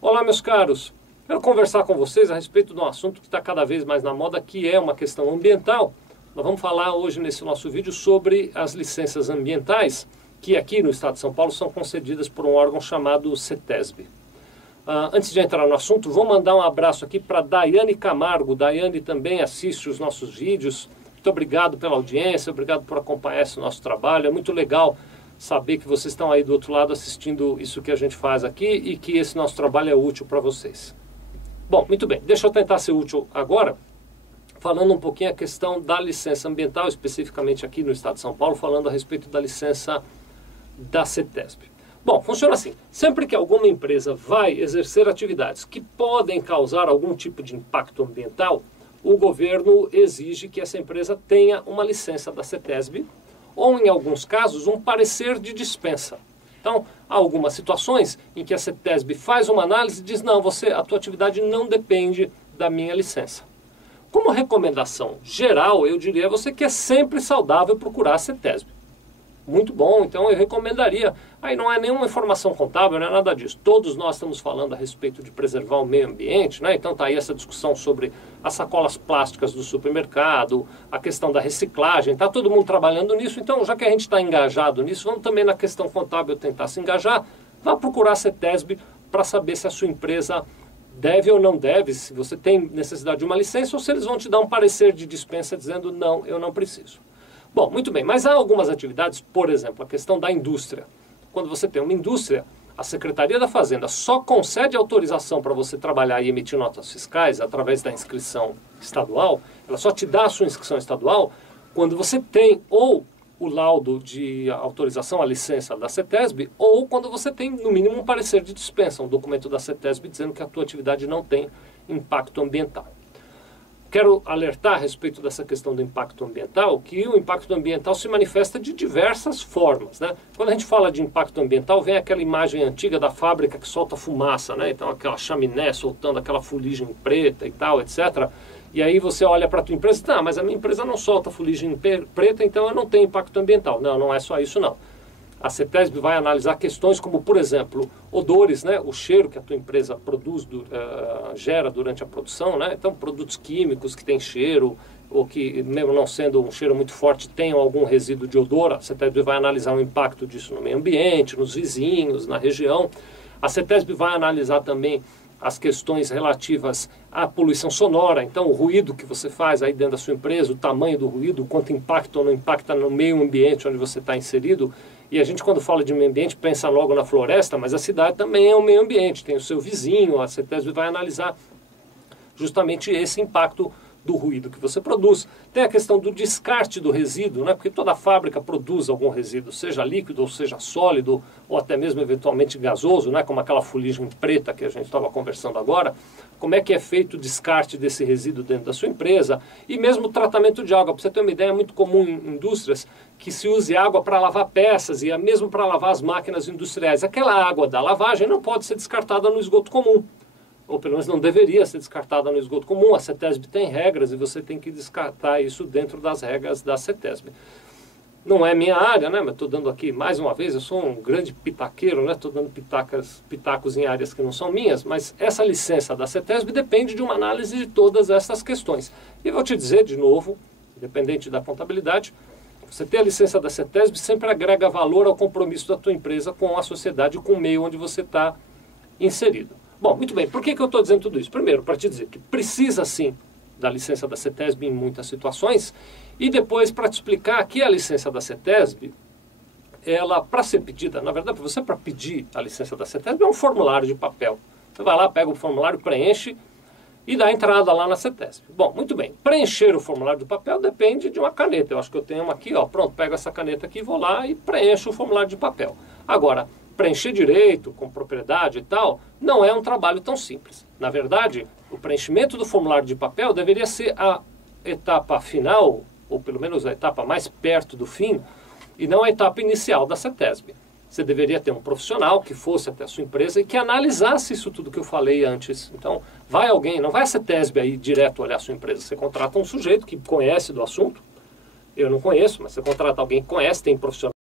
Olá, meus caros. Quero conversar com vocês a respeito de um assunto que está cada vez mais na moda, que é uma questão ambiental. Nós vamos falar hoje nesse nosso vídeo sobre as licenças ambientais, que aqui no estado de São Paulo são concedidas por um órgão chamado CETESB. Antes de entrar no assunto, vou mandar um abraço aqui para Daiane Camargo. Daiane também assiste os nossos vídeos. Muito obrigado pela audiência, obrigado por acompanhar esse nosso trabalho. É muito legal saber que vocês estão aí do outro lado assistindo isso que a gente faz aqui e que esse nosso trabalho é útil para vocês. Bom, muito bem, deixa eu tentar ser útil agora, falando um pouquinho a questão da licença ambiental, especificamente aqui no estado de São Paulo, falando a respeito da licença da CETESB. Bom, funciona assim, sempre que alguma empresa vai exercer atividades que podem causar algum tipo de impacto ambiental, o governo exige que essa empresa tenha uma licença da CETESB, ou, em alguns casos, um parecer de dispensa. Então, há algumas situações em que a CETESB faz uma análise e diz, não, a tua atividade não depende da minha licença. Como recomendação geral, eu diria a você que é sempre saudável procurar a CETESB. Muito bom, então eu recomendaria. Aí não é nenhuma informação contábil, não é nada disso. Todos nós estamos falando a respeito de preservar o meio ambiente, né? Então está aí essa discussão sobre as sacolas plásticas do supermercado, a questão da reciclagem, está todo mundo trabalhando nisso. Então, já que a gente está engajado nisso, vamos também na questão contábil tentar se engajar. Vá procurar a CETESB para saber se a sua empresa deve ou não deve, se você tem necessidade de uma licença, ou se eles vão te dar um parecer de dispensa dizendo, não, eu não preciso. Bom, muito bem, mas há algumas atividades, por exemplo, a questão da indústria. Quando você tem uma indústria, a Secretaria da Fazenda só concede autorização para você trabalhar e emitir notas fiscais através da inscrição estadual, ela só te dá a sua inscrição estadual quando você tem ou o laudo de autorização, a licença da CETESB, ou quando você tem, no mínimo, um parecer de dispensa, um documento da CETESB dizendo que a tua atividade não tem impacto ambiental. Quero alertar a respeito dessa questão do impacto ambiental, que o impacto ambiental se manifesta de diversas formas, né? Quando a gente fala de impacto ambiental, vem aquela imagem antiga da fábrica que solta fumaça, né? Então aquela chaminé soltando aquela fuligem preta e tal, etc. E aí você olha para a tua empresa e diz, mas a minha empresa não solta fuligem preta, então eu não tenho impacto ambiental. Não, não é só isso não. A CETESB vai analisar questões como, por exemplo, odores, né? O cheiro que a tua empresa produz, gera durante a produção, né? Então, produtos químicos que têm cheiro, ou que, mesmo não sendo um cheiro muito forte, tenham algum resíduo de odor. A CETESB vai analisar o impacto disso no meio ambiente, nos vizinhos, na região. A CETESB vai analisar também as questões relativas à poluição sonora, então o ruído que você faz aí dentro da sua empresa, o tamanho do ruído, quanto impacta ou não impacta no meio ambiente onde você está inserido. E a gente, quando fala de meio ambiente, pensa logo na floresta, mas a cidade também é um meio ambiente, tem o seu vizinho, a CETESB vai analisar justamente esse impacto do ruído que você produz. Tem a questão do descarte do resíduo, né? Porque toda fábrica produz algum resíduo, seja líquido ou seja sólido, ou até mesmo eventualmente gasoso, né? Como aquela fuligem preta que a gente estava conversando agora. Como é que é feito o descarte desse resíduo dentro da sua empresa? E mesmo o tratamento de água. Para você ter uma ideia, é muito comum em indústrias que se use água para lavar peças e mesmo para lavar as máquinas industriais. Aquela água da lavagem não pode ser descartada no esgoto comum. Ou pelo menos não deveria ser descartada no esgoto comum. A CETESB tem regras e você tem que descartar isso dentro das regras da CETESB. Não é minha área, né? Mas estou dando aqui, mais uma vez, eu sou um grande pitaqueiro, né? Estou dando pitacos em áreas que não são minhas, mas essa licença da CETESB depende de uma análise de todas essas questões. E vou te dizer, de novo, independente da contabilidade, você ter a licença da CETESB sempre agrega valor ao compromisso da tua empresa com a sociedade e com o meio onde você está inserido. Bom, muito bem, por que eu estou dizendo tudo isso? Primeiro, para te dizer que precisa sim da licença da CETESB em muitas situações, e depois para te explicar que a licença da CETESB, ela, para ser pedida, na verdade, para pedir a licença da CETESB, é um formulário de papel. Você vai lá, pega o formulário, preenche e dá entrada lá na CETESB. Bom, muito bem, preencher o formulário do papel depende de uma caneta. Eu acho que eu tenho uma aqui, ó, pronto, pego essa caneta aqui, vou lá e preencho o formulário de papel. Agora, preencher direito, com propriedade e tal, não é um trabalho tão simples. Na verdade, o preenchimento do formulário de papel deveria ser a etapa final, ou pelo menos a etapa mais perto do fim, e não a etapa inicial da CETESB. Você deveria ter um profissional que fosse até a sua empresa e que analisasse isso tudo que eu falei antes. Então, vai alguém, não vai a CETESB aí direto olhar a sua empresa. Você contrata um sujeito que conhece do assunto. Eu não conheço, mas você contrata alguém que conhece, tem profissional